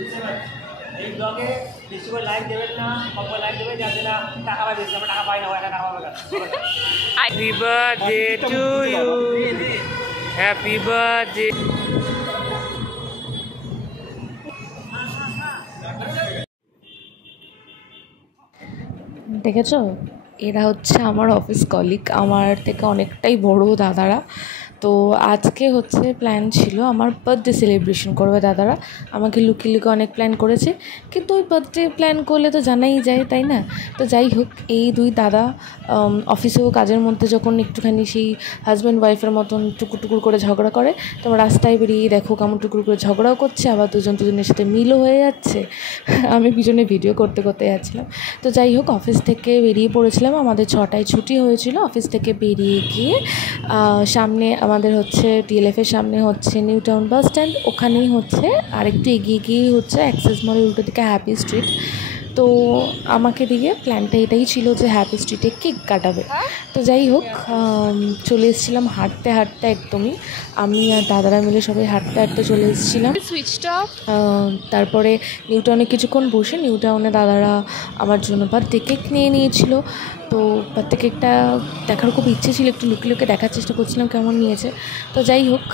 এই ব্লগে বেশি করে লাইক দেবেন না, কম করে লাইক দেবেন যাতে না টাকা পাই, বেশি আমরা টাকা পাই না, টাকা পাবে না। Happy birthday to you, happy birthday. দেখেছো, এরা হচ্ছে আমার অফিস কলিগ, আমার থেকে অনেকটাই বড় দাদারা। তো আজকে হচ্ছে প্ল্যান ছিল আমার বার্থডে সেলিব্রেশন করবে দাদারা, আমাকে লুকিয়ে লুকিয়ে অনেক প্ল্যান করেছে, কিন্তু ওই বার্থডে প্ল্যান করলে তো জানাই যায়, তাই না? তো যাই হোক, এই দুই দাদা অফিসেও কাজের মধ্যে যখন একটুখানি সেই হাজব্যান্ড ওয়াইফের মতন টুকুর টুকুর করে ঝগড়া করে, তোমার রাস্তায় বেরিয়ে দেখো কেমন টুকুর করে ঝগড়াও করছে, আবার দুজনের সাথে মিলও হয়ে যাচ্ছে। আমি পিছনে ভিডিও করতে করতে যাচ্ছিলাম। তো যাই হোক, অফিস থেকে বেরিয়ে পড়েছিলাম, আমাদের 6টায় ছুটি হয়েছিল। অফিস থেকে বেরিয়ে গিয়ে সামনে আমাদের হচ্ছে টিএলএফের সামনে হচ্ছে নিউ টাউন বাস স্ট্যান্ড, ওখানেই হচ্ছে আরেকটু এগিয়ে গিয়ে হচ্ছে অ্যাক্সেস মলের উল্টো দিকে হ্যাপি স্ট্রিট। তো আমাকে দিয়ে প্ল্যানটা এটাই ছিল যে হ্যাপি স্ট্রিটে কেক কাটাবে। তো যাই হোক, চলে এসেছিলাম হাঁটতে হাঁটতে, একদমই আমি আর দাদারা মিলে সবাই হাঁটতে হাঁটতে চলে এসেছিলাম। তারপরে নিউ টাউনে কিছুক্ষণ বসে নিউ টাউনে দাদারা আমার জন্য বার্থডে কেক নিয়ে নিয়েছিল। তো বার্থডে কেকটা দেখার খুব ইচ্ছে ছিল, একটু লুকিয়ে লুকিয়ে দেখার চেষ্টা করছিলাম কেমন নিয়েছে। তো যাই হোক,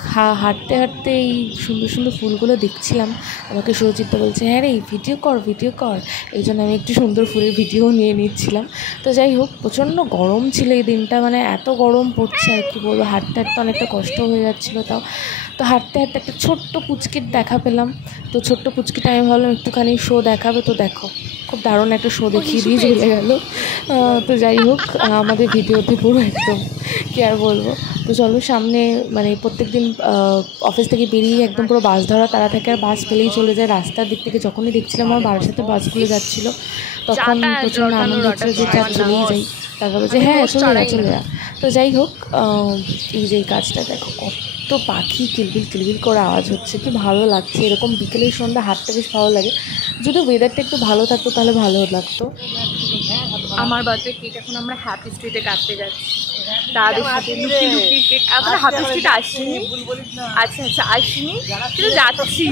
হাঁটতে হাঁটতে এই সুন্দর সুন্দর ফুলগুলো দেখছিলাম। আমাকে সৌচিত্রা বলছে, হ্যাঁ রে ভিডিও কর ভিডিও কর, এই জন্য আমি একটু সুন্দর ফুলের ভিডিও নিয়ে নিচ্ছিলাম। তো যাই হোক, প্রচণ্ড গরম ছিল এই দিনটা, মানে এত গরম পড়ছে আর কি বলবো, হাঁটতে হাঁটতে অনেকটা কষ্ট হয়ে যাচ্ছিলো। তাও তো হাঁটতে হাঁটতে একটা ছোট্ট পুচকির দেখা পেলাম। তো ছোট্ট পুচকিটা আমি ভাবলাম একটুখানি শো দেখাবে, তো দেখো খুব দারুণ একটা শো দেখিয়ে দিয়ে চলে গেল। তো যাই হোক, আমাদের ভিডিওতে পুরো একদম কি আর বলবো। তো চলো সামনে, মানে প্রত্যেক দিন অফিস থেকে বেরিয়ে একদম পুরো বাস ধরা তারা থেকে, আর বাস পেলেই চলে যায় রাস্তার দিক থেকে। যখনই দেখছিলাম আমার বাড়ির সাথে বাসগুলো যাচ্ছিলো, তখন প্রচণ্ড আনন্দ হচ্ছিলো যে চলেই যাই। তারপর বলছে হ্যাঁ চলে যা। তো যাই হোক, এই যে এই কাজটা দেখো, কত পাখি কিলবিল কিলবিল করে আওয়াজ হচ্ছে, কি ভালো লাগছে। এরকম বিকেলের সন্ধ্যা হাঁটতে বেশ ভালো লাগে, যদি ওয়েদারটা একটু ভালো থাকতো তাহলে ভালো লাগতো। আমার বার্থডে কেক এখন আমরা হ্যাপি স্ট্রিটে কাটতে যাচ্ছি, তাদের সাথে লুকিয়ে লুকিয়ে কেক। এখন হ্যাপি স্ট্রিটে আসিনি, আচ্ছা আচ্ছা আসিনি, কিন্তু যাচ্ছি।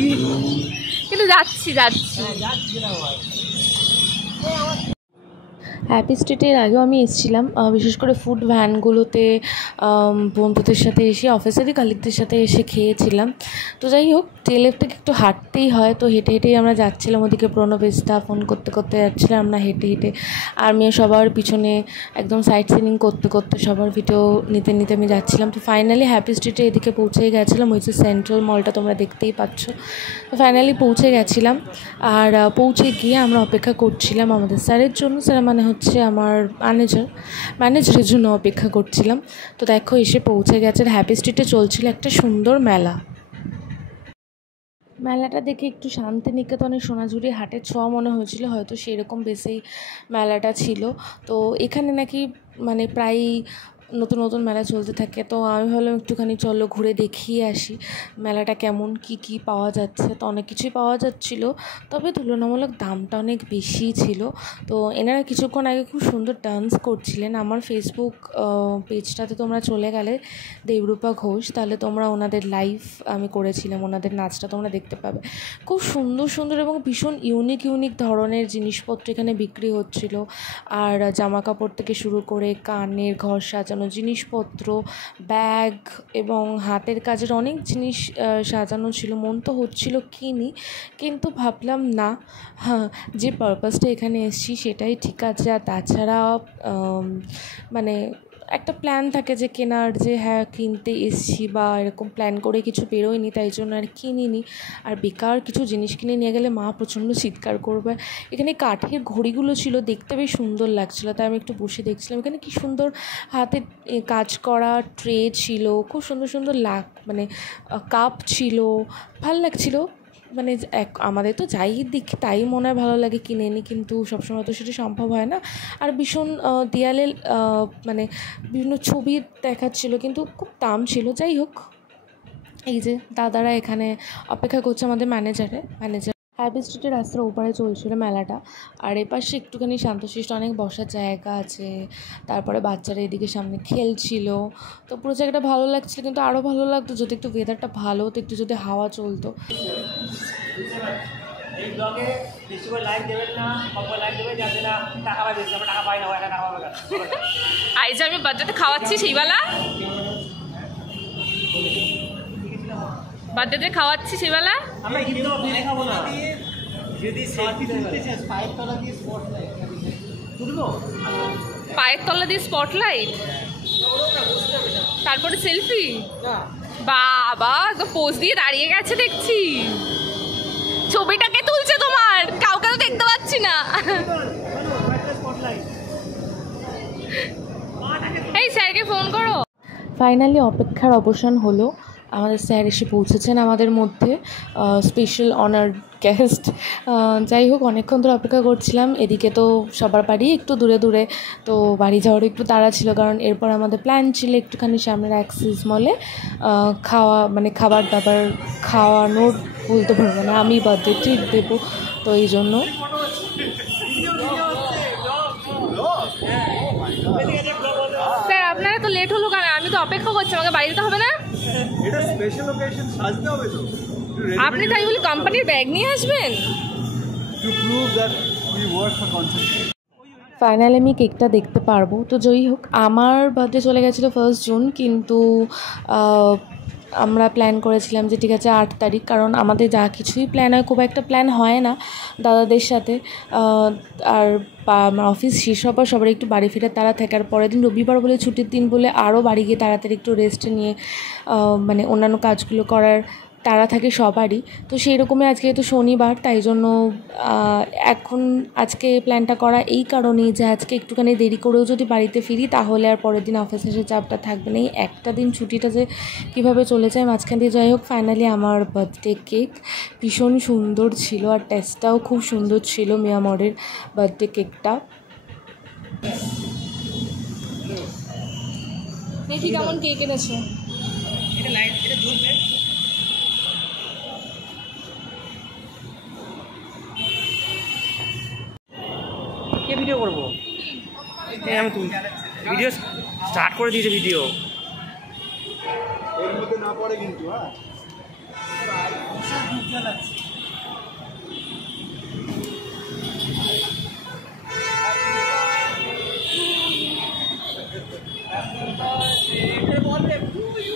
হ্যাপি স্ট্রিটের আগেও আমি এসেছিলাম, বিশেষ করে ফুড ভ্যানগুলোতে বন্ধুদের সাথে এসে, অফিসেরই কালিগদের সাথে এসে খেয়েছিলাম। তো যাই হোক, টিএলএফ থেকে একটু হাঁটতেই হয়, তো হেঁটে হেঁটেই আমরা যাচ্ছিলাম ওদিকে পুরোনো পেজটা ফোন করতে করতে যাচ্ছিলাম আমরা হেঁটে হেঁটে। আর মেয়ে সবার পিছনে একদম সাইট সিনিং করতে করতে সবার ভিডিও নিতে নিতে আমি যাচ্ছিলাম। তো ফাইনালি হ্যাপি স্ট্রিটে এদিকে পৌঁছেই গেছিলাম, ওই যে সেন্ট্রাল মলটা তোমরা দেখতেই পাচ্ছ। তো ফাইনালি পৌঁছে গেছিলাম, আর পৌঁছে গিয়ে আমরা অপেক্ষা করছিলাম আমাদের স্যারের জন্য। স্যার মানে হচ্ছে আমার ম্যানেজারের জন্য অপেক্ষা করছিলাম। তো দেখো এসে পৌঁছে গেছে, হ্যাপি স্ট্রিটে চলছিল একটা সুন্দর মেলাটা দেখে একটু শান্তিনিকেতনের সোনাঝুরি হাটের ছোঁয়া মনে হয়েছিল, হয়তো সেরকম বেশি মেলাটা ছিল। তো এখানে নাকি মানে প্রায়ই নতুন নতুন মেলা চলতে থাকে। তো আমি ভাবলাম একটুখানি চলো ঘুরে দেখিয়ে আসি মেলাটা কেমন, কি পাওয়া যাচ্ছে। তো অনেক কিছুই পাওয়া যাচ্ছিলো, তবে তুলনামূলক দামটা অনেক বেশি ছিল। তো এনারা কিছুক্ষণ আগে খুব সুন্দর ডান্স করছিলেন। আমার ফেসবুক পেজটাতে তোমরা চলে গেলে দেবরূপা ঘোষ, তাহলে তোমরা ওনাদের লাইভ আমি করেছিলাম, ওনাদের নাচটা তোমরা দেখতে পাবে। খুব সুন্দর সুন্দর এবং ভীষণ ইউনিক ধরনের জিনিসপত্র এখানে বিক্রি হচ্ছিল। আর জামা কাপড় থেকে শুরু করে কানের ঘর সাজানো জিনিসপত্র, ব্যাগ এবং হাতের কাজের অনেক জিনিস সাজানো ছিল। মন তো হচ্ছিল কিনি, কিন্তু ভাবলাম না, হ্যাঁ যে পারপাসটা এখানে এসেছি সেটাই ঠিক আছে। আর তাছাড়া মানে একটা প্ল্যান থাকে যে কেনার, যে হ্যাঁ কিনতে এসছি বা এরকম প্ল্যান করে কিছু বেরোয়নি, তাই জন্য আর কিনিনি। আর বেকার কিছু জিনিস কিনে নিয়ে গেলে মা প্রচণ্ড চিৎকার করবে। এখানে কাঠের ঘড়িগুলো ছিল, দেখতে বেশ সুন্দর লাগছিলো, তাই আমি একটু বসে দেখছিলাম। এখানে কি সুন্দর হাতে কাজ করা ট্রে ছিল, খুব সুন্দর সুন্দর মানে কাপ ছিল, ভাল লাগছিলো। মানে আমাদের তো যাই দেখি তাই মনে হয় ভালো লাগে, কিনে নিই, কিন্তু সবসময় তো সেটা সম্ভব হয় না। আর ভীষণ দেয়ালে মানে বিভিন্ন ছবি দেখাচ্ছিলো, কিন্তু খুব দাম ছিল। যাই হোক, এই যে দাদারা এখানে অপেক্ষা করছে আমাদের ম্যানেজার হ্যাপি স্ট্রিটের রাস্তার ওপারে চলছিল মেলাটা। আর এপাশে একটুখানি শান্তশিষ্ট অনেক বসার জায়গা আছে, তারপরে বাচ্চারা এদিকে সামনে খেলছিল। তো পুরো জায়গাটা ভালো লাগছিল, কিন্তু আরও ভালো লাগতো যদি একটু ওয়েদারটা ভালো হতো, একটু যদি হাওয়া চলতো। এই ব্লগে বেশি করে লাইক দেবেন না, কত লাইক দেবেন যাতে না টাকা পাই বেশি, আমরা টাকা পাই না, টাকা পাবে কেন? আর এই যে আমি বার্থডেতে খাওয়াচ্ছি সেইবেলা, বার্থডেতে খাওয়াচ্ছি সেইবেলা আমরা কিন্তু খাবো না। যদি সেলফি তুলতে চাস পায়ের তলা দিয়ে স্পটলাইট তুলবো, পায়ের তলা দিয়ে স্পটলাইট, তারপরে সেলফি। বাবা তো পোজ দিয়ে দাঁড়িয়ে গেছে দেখছি, ছবিটাকে তুলছে তোমার, কাউকে তো দেখতে পাচ্ছি না। এই স্যারকে ফোন করো। ফাইনালি অপেক্ষার অবসান হলো, আমাদের স্যার এসে পৌঁছেছেন আমাদের মধ্যে, স্পেশাল অনার গেস্ট। যাই হোক, অনেকক্ষণ ধরে অপেক্ষা করছিলাম। এদিকে তো সবার বাড়ি একটু দূরে দূরে, তো বাড়ি যাওয়ার একটু তাড়া ছিল, কারণ এরপর আমাদের প্ল্যান ছিল একটুখানি সামনের অ্যাক্সিস মলে খাবার দাবার খাওয়ানোর, বলতে পারবো না, আমি বার্থডে ট্রিট দেবো, তো এই জন্য স্যার আপনারা তো লেট হলো কেন? আমি তো অপেক্ষা করছি, আমাকে বাড়ি যেতে হবে না? এটা স্পেশাল অকেশন, সাজতে হবে তো। আপনি তাই বলি কোম্পানির ব্যাগ নিয়ে আসবেন? To prove that we work for concentration. Finally আমি কেকটা দেখতে পারবো। তো যাই হোক, আমার বার্থডে চলে গেছিলো 1 জুন, কিন্তু আমরা প্ল্যান করেছিলাম যে ঠিক আছে 8 তারিখ, কারণ আমাদের যা কিছুই প্ল্যান হয়, খুব একটা প্ল্যান হয় না দাদাদের সাথে। আর অফিস শেষ হবার সবার একটু বাড়ি ফেরার তাড়া থাকে, আর পরের দিন রবিবার বলে ছুটির দিন বলে আরও বাড়ি গিয়ে তাড়াতাড়ি একটু রেস্ট নিয়ে অন্যান্য কাজগুলো করার তাড়া থাকে সবারই। তো সেই রকমই আজকে তো শনিবার, তাই জন্য এখন আজকে প্ল্যানটা করা এই কারণেই যে আজকে একটুখানি দেরি করেও যদি বাড়িতে ফিরি তাহলে আর পরের দিন অফিসে এসে চাপটা থাকবে না। এই একটা দিন ছুটিটা যে কীভাবে চলে যায় মাঝখান দিয়ে। যাই হোক, ফাইনালি আমার বার্থডে কেক ভীষণ সুন্দর ছিল, আর টেস্টটাও খুব সুন্দর ছিল মিয়ামরের বার্থডে কেকটা। দেখি কেমন কেক এনেছো। এটা লাইট, এটা জ্বলবে। কে ভিডিও করবো? আমি তুমি ভিডিও স্টার্ট করে দিয়েছে ভিডিও। এর মধ্যে না পড়ে কিন্তু। হ্যাঁ,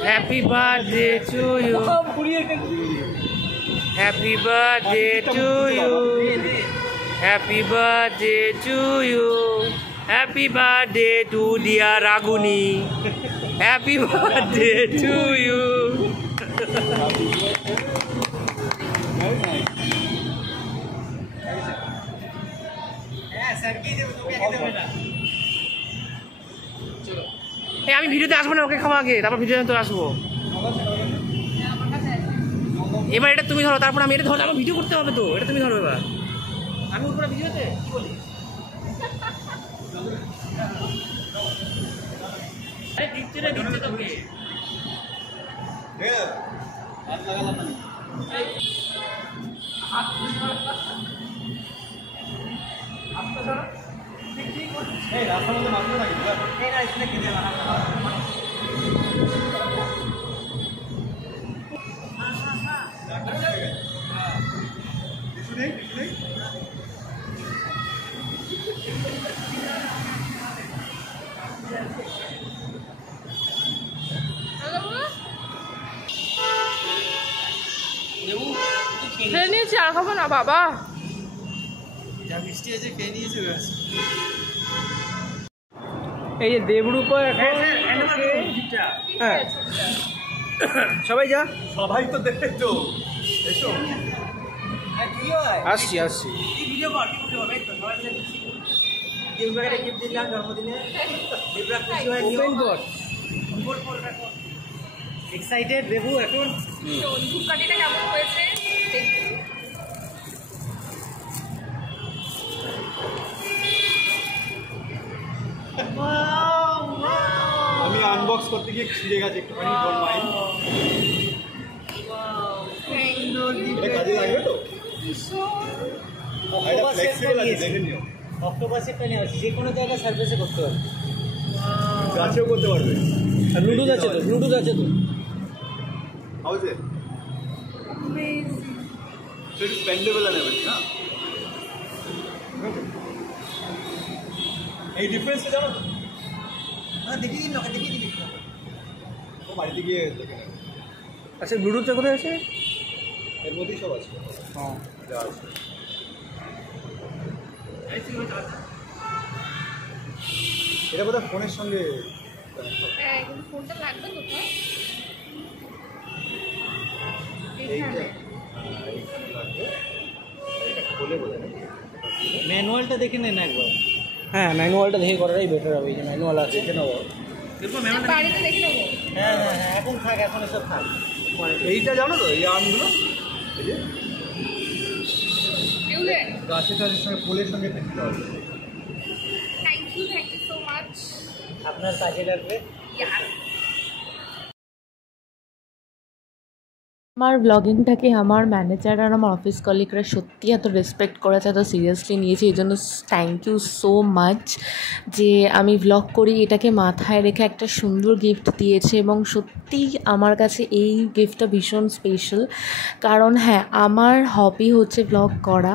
happy birthday to you, happy birthday to you, happy birthday to you, happy birthday to dear Raguni, happy birthday to you. আমি ভিডিওতে আসবো না, ওকে খাওয়া আগে, তারপর ভিডিওতে তো আসবো। এবার এটা তুমি ধরো, তারপর আমি এটা ধরো, আমার ভিডিও করতে হবে তো, এটা তুমি ধরো এবার। আমি উঠবো না ভিডিওতে, কি বলি? আরে দিচ্ছে না, দিচ্ছে তোকে। হাত লাগালাম না। এই রাস্তার মধ্যে মাত্র নাকি? এই না, এখানে খেতে হবে। কিছু নেই, কিছু নেই। খেয়ে নিয়েছি, আর খাবো না বাবা। যা মিষ্টি আছে খেয়ে নিয়েছে ব্যাস। এই যে দেবরূপ এখন, হ্যাঁ সবাই যা, সবাই তো দেখে তো। এসো, আসছি আসছি। ভিডিও কর, কি করতে হবে তো সবাই মিলে দেবরাকে গিফট দিলাম জন্মদিনে, দেবরা খুশি হয়ে ওপেন কর, এক্সাইটেড দেবু এখন। ধূপকাঠিটা কেমন হয়েছে দেখি। আমি আনবক্স করতে গিয়ে ছিঁড়ে গেছে একটুখানি। এটা কাজে লাগবে তো? এটা ফ্লেক্সিবল আছে, দেখে নিও। অক্টোপাসেরটা নিয়ে আসছি, যে কোনো জায়গায় সার্ভিসে করতে পারবে, গাছেও করতে পারবে। আর ব্লুটুথ আছে তো, ব্লুটুথ আছে তো। How is it? So it is bendable and everything, huh? এই ডিফারেন্সটা জানো তো? দেখি ও বাড়িতে গিয়ে দেখে নেবে। আচ্ছা ব্লুটুথটা কোথায় আছে? এর মধ্যেই সব আছে। হ্যাঁ যা আছে। এটা বোধহয় ফোনের সঙ্গে ফোনটা লাগবে কোথায়? এইটা লাগবে। এটা খুলে বোঝা না। ম্যানুয়ালটা দেখে নেন একবার। হ্যাঁ ম্যানুয়ালটা দেখে করাটাই বেটার হবে, এই যে ম্যানুয়াল আছে দেখে নেবো। এরপর ম্যানুয়ালটা বাড়িতে দেখে নেবো। হ্যাঁ এখন থাক, এখন এসব থাক। এইটা জানো তো, এই আর্মগুলো এই যে এগুলো গাছের টাছের সঙ্গে পোলের সঙ্গে ফেলতে হবে। Thank you so much. আপনার কাজে লাগবে। আমার ব্লগিংটাকে আমার ম্যানেজার আর আমার অফিস কলিগরা সত্যি এত রেসপেক্ট করেছে, এত সিরিয়াসলি নিয়েছে, এই জন্য থ্যাংক ইউ সো মাচ যে আমি ব্লগ করি এটাকে মাথায় রেখে একটা সুন্দর গিফট দিয়েছে। এবং সত্যি আমার কাছে এই গিফটটা ভীষণ স্পেশাল, কারণ হ্যাঁ আমার হবি হচ্ছে ব্লগ করা।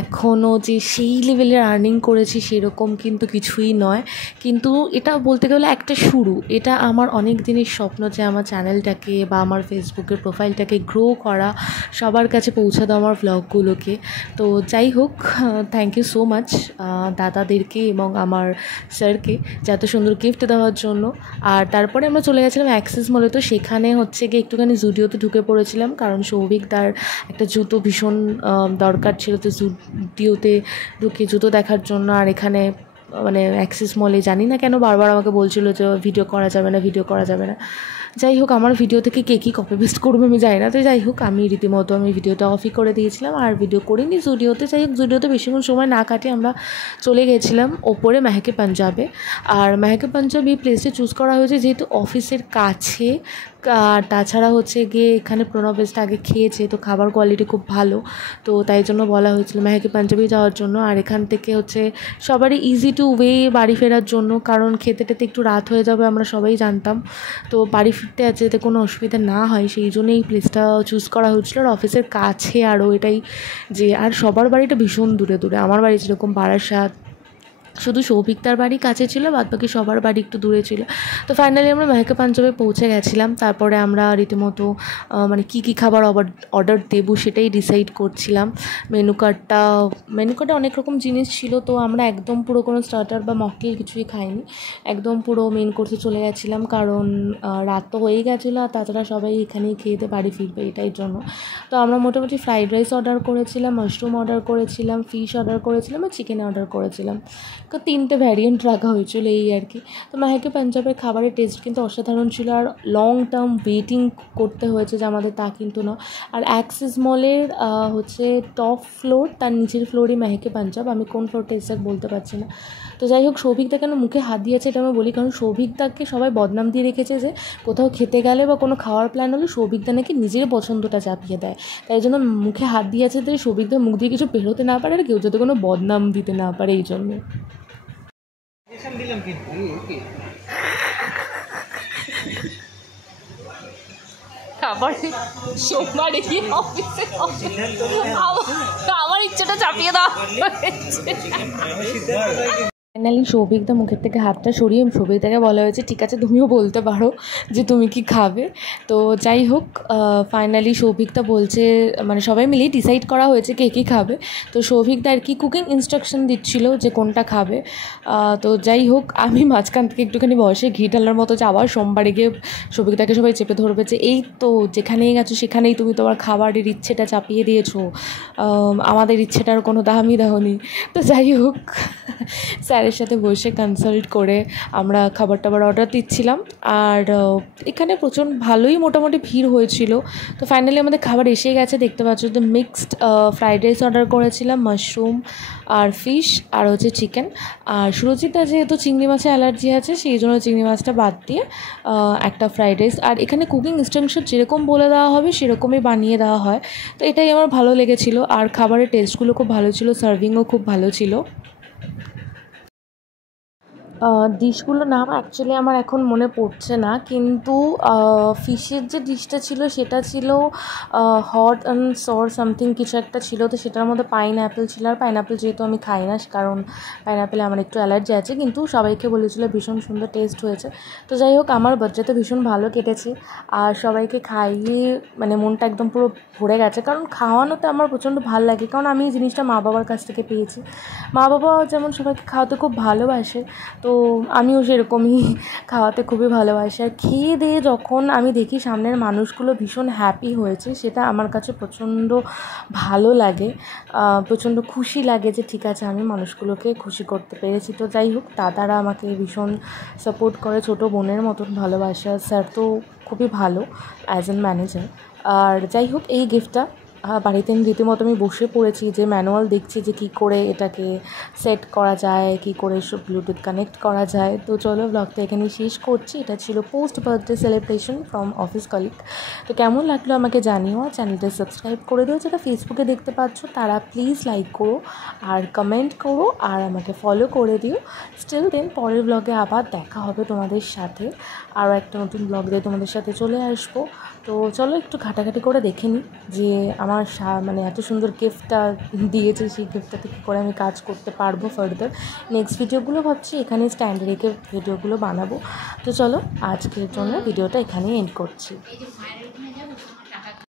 এখনও যে সেই লেভেলের আর্নিং করেছি সেরকম কিন্তু কিছুই নয়, কিন্তু এটা বলতে গেলে একটা শুরু। এটা আমার অনেক দিনের স্বপ্ন যে আমার চ্যানেলটাকে বা আমার ফেসবুকের প্রোফাইলটাকে গ্রো করা, সবার কাছে পৌঁছে দেওয়া আমার ব্লগগুলোকে। তো যাই হোক, থ্যাংক ইউ সো মাচ দাদাদেরকে এবং আমার স্যারকে যে এত সুন্দর গিফট দেওয়ার জন্য। আর তারপরে আমরা চলে গেছিলাম অ্যাক্সেস মলে, তো সেখানে হচ্ছে গিয়ে একটুখানি জুডিওতে ঢুকে পড়েছিলাম, কারণ সৌভিক তার একটা জুতো ভীষণ দরকার ছিল, তো জুডিওতে ঢুকে জুতো দেখার জন্য। আর এখানে মানে অ্যাক্সেস মলে জানি না কেন বারবার আমাকে বলছিল যে ভিডিও করা যাবে না, ভিডিও করা যাবে না। যাই হোক, আমার ভিডিও থেকে কে কী কপি পেস্ট করবে আমি জানি না, তো যাই হোক আমি রীতিমতো ভিডিওটা অফই করে দিয়েছিলাম আর ভিডিও করিনি জুডিওতে। যাই হোক, জুডিওতে বেশিক্ষণ সময় না কাটিয়ে আমরা চলে গেছিলাম ওপরে মেহকে পাঞ্জাবে। আর মেহকে পাঞ্জাব এই প্লেসটা চুজ করা হয়েছে যেহেতু অফিসের কাছে, আর তাছাড়া হচ্ছে গিয়ে এখানে প্রণব বেস্ট আগে খেয়েছে, তো খাবার কোয়ালিটি খুব ভালো, তো তাই জন্য বলা হয়েছিল মেহকে পাঞ্জাবি যাওয়ার জন্য। আর এখান থেকে হচ্ছে সবারই ইজি টু ওয়ে বাড়ি ফেরার জন্য, কারণ খেতে টেতে একটু রাত হয়ে যাবে আমরা সবাই জানতাম, তো বাড়ি ফিরতে আছে যাতে কোনো অসুবিধা না হয় সেই জন্য এই প্লেসটা চুজ করা হয়েছিল। আর অফিসের কাছে আরও এটাই যে, আর সবার বাড়িটা ভীষণ দূরে দূরে, আমার বাড়ি যেরকম বারাসাত, শুধু সৌভিকতার বাড়ি কাছে ছিল, বাদ বাকি সবার বাড়ি একটু দূরে ছিল। তো ফাইনালি আমরা মেহকে পাঞ্জাবে পৌঁছে গেছিলাম। তারপরে আমরা রীতিমতো মানে কী খাবার অর্ডার দেবো সেটাই ডিসাইড করছিলাম। মেনু কার্ডে অনেক রকম জিনিস ছিল, তো আমরা একদম পুরো কোনো স্টার্টার বা মকটেল কিছুই খাইনি, একদম পুরো মেন কোর্সে চলে গেছিলাম, কারণ রাত তো হয়েই গেছিলো, আর তাছাড়া সবাই এখানেই খেয়ে বাড়ি ফিরবে এটাই জন্য। তো আমরা মোটামুটি ফ্রাইড রাইস অর্ডার করেছিলাম, মাশরুম অর্ডার করেছিলাম, ফিশ অর্ডার করেছিলাম আর চিকেন অর্ডার করেছিলাম। তো 3টে ভ্যারিয়েন্ট রাখা হয়েছিল এই আর কি। তো মেহকে পাঞ্জাবের খাবারের টেস্ট কিন্তু অসাধারণ ছিল, আর লং টার্ম ওয়েটিং করতে হয়েছে যে আমাদের তা কিন্তু না। আর অ্যাক্সিস মলের হচ্ছে টপ ফ্লোর, তার নিচের ফ্লোরই মেহকে পাঞ্জাব, আমি কোন ফ্লোরটা এক্সাক্ট বলতে পারছি না। তো যাই হোক, সৌভিকদা কেন মুখে হাত দিয়েছে এটা আমি বলি, কারণ সৌভিকদাকে সবাই বদনাম দিয়ে রেখেছে যে কোথাও খেতে গেলে বা কোনো খাওয়ার প্ল্যান হলে সৌভিকদা নাকি নিজের পছন্দটা চাপিয়ে দেয়, তাই জন্য মুখে হাত দিয়েছে যে সৌভিকদার মুখ দিয়ে কিছু বেরোতে না পারে আর কেউ যাতে কোনো বদনাম দিতে না পারে এই জন্য। দিলাম কিন্তু আবার সোমবার গিয়ে অফিসে আমার ইচ্ছাটা চাপিয়ে দেওয়া হয়েছে। ফাইনালি সৌভিকদা মুখের থেকে হাতটা সরিয়ে সৌভিকদাকে বলা হয়েছে ঠিক আছে তুমিও বলতে পারো যে তুমি কি খাবে। তো যাই হোক, ফাইনালি সৌভিকদা বলছে, মানে সবাই মিলেই ডিসাইড করা হয়েছে কে কী খাবে। তো সৌভিকদা আর কি কুকিং ইনস্ট্রাকশন দিচ্ছিল যে কোনটা খাবে। তো যাই হোক, আমি মাঝখান থেকে একটুখানি বসে ঘি ঢালার মতো যে আবার সোমবারে গিয়ে সৌভিকদাকে সবাই চেপে ধরবে যে এই তো যেখানেই গেছো সেখানেই তুমি তোমার খাবারের ইচ্ছেটা চাপিয়ে দিয়েছো, আমাদের ইচ্ছেটার কোনো দামই দাওনি। তো যাই হোক, স্যারের সাথে বসে কনসাল্ট করে আমরা খাবার টাবার অর্ডার দিচ্ছিলাম। আর এখানে প্রচণ্ড ভালোই মোটামুটি ভিড় হয়েছিল। তো ফাইনালি আমাদের খাবার এসে গেছে, দেখতে পাচ্ছ। তো মিক্সড ফ্রাইড রাইস অর্ডার করেছিলাম, মাশরুম আর ফিশ আর হচ্ছে চিকেন। আর সুরজিতা যেহেতু চিংড়ি মাছে অ্যালার্জি আছে সেই জন্য চিংড়ি মাছটা বাদ দিয়ে একটা ফ্রাইড রাইস। আর এখানে কুকিং ইনস্ট্রাকশন যেরকম বলে দেওয়া হবে সেরকমই বানিয়ে দেওয়া হয়, তো এটাই আমার ভালো লেগেছিলো। আর খাবারের টেস্টগুলো খুব ভালো ছিল, সার্ভিংও খুব ভালো ছিল। ডিশগুলোর নাম অ্যাকচুয়ালি আমার এখন মনে পড়ছে না, কিন্তু ফিশের যে ডিশটা ছিল সেটা ছিল হট অ্যান্ড সর সামথিং কিছু একটা ছিল। তো সেটার মধ্যে পাইনঅ্যাপেল ছিল, আর পাইনঅ্যাপেল যেহেতু আমি খাই না কারণ পাইনঅ্যাপেলে আমার একটু অ্যালার্জি আছে, কিন্তু সবাইকে বলেছিল ভীষণ সুন্দর টেস্ট হয়েছে। তো যাই হোক, আমার বার্থডেতে ভীষণ ভালো কেটেছে আর সবাইকে খাইয়ে মানে মনটা একদম পুরো ভরে গেছে, কারণ খাওয়ানোতে আমার প্রচণ্ড ভালো লাগে, কারণ আমি এই জিনিসটা মা বাবার কাছ থেকে পেয়েছি। মা বাবা যেমন সবাইকে খাওয়াতে খুব ভালোবাসে, তো আমিও সেরকমই খাওয়াতে খুবই ভালোবাসি। আর খেয়ে দিয়ে যখন আমি দেখি সামনের মানুষগুলো ভীষণ হ্যাপি হয়েছে, সেটা আমার কাছে প্রচণ্ড ভালো লাগে, প্রচণ্ড খুশি লাগে যে ঠিক আছে আমি মানুষগুলোকে খুশি করতে পেরেছি। তো যাই হোক, দাদারা আমাকে ভীষণ সাপোর্ট করে, ছোটো বোনের মতন ভালোবাসা। স্যার তো খুবই ভালো অ্যাজ অ্যান ম্যানেজার। আর যাই হোক, এই গিফটটা বাড়িতে আমি রীতিমতো আমি বসে পড়েছি, যে ম্যানুয়াল দেখছি যে কী করে এটাকে সেট করা যায়, কী করে সব ব্লুটুথ কানেক্ট করা যায়। তো চলো, ব্লগটা এখানে শেষ করছি। এটা ছিল post birthday celebration from office colleague. তো কেমন লাগলো আমাকে জানিও, আর চ্যানেলটা সাবস্ক্রাইব করে দিও। যেটা ফেসবুকে দেখতে পাচ্ছ তারা প্লিজ লাইক করো আর কমেন্ট করো আর আমাকে ফলো করে দিও। স্টিল দেন, পরের ব্লগে আবার দেখা হবে তোমাদের সাথে, আরও একটা নতুন ব্লগ দিয়ে তোমাদের সাথে চলে আসবো। তো চলো একটু ঘাটাঘাটি করে দেখে নিই যে আমার মানে এত সুন্দর গিফটটা দিয়েছে, সেই গিফটটাতে কী করে আমি কাজ করতে পারবো ফার্দার। নেক্সট ভিডিওগুলো ভাবছি এখানে স্ট্যান্ডে রেখে ভিডিওগুলো বানাবো। তো চলো, আজকের জন্য ভিডিওটা এখানেই এন্ড করছি।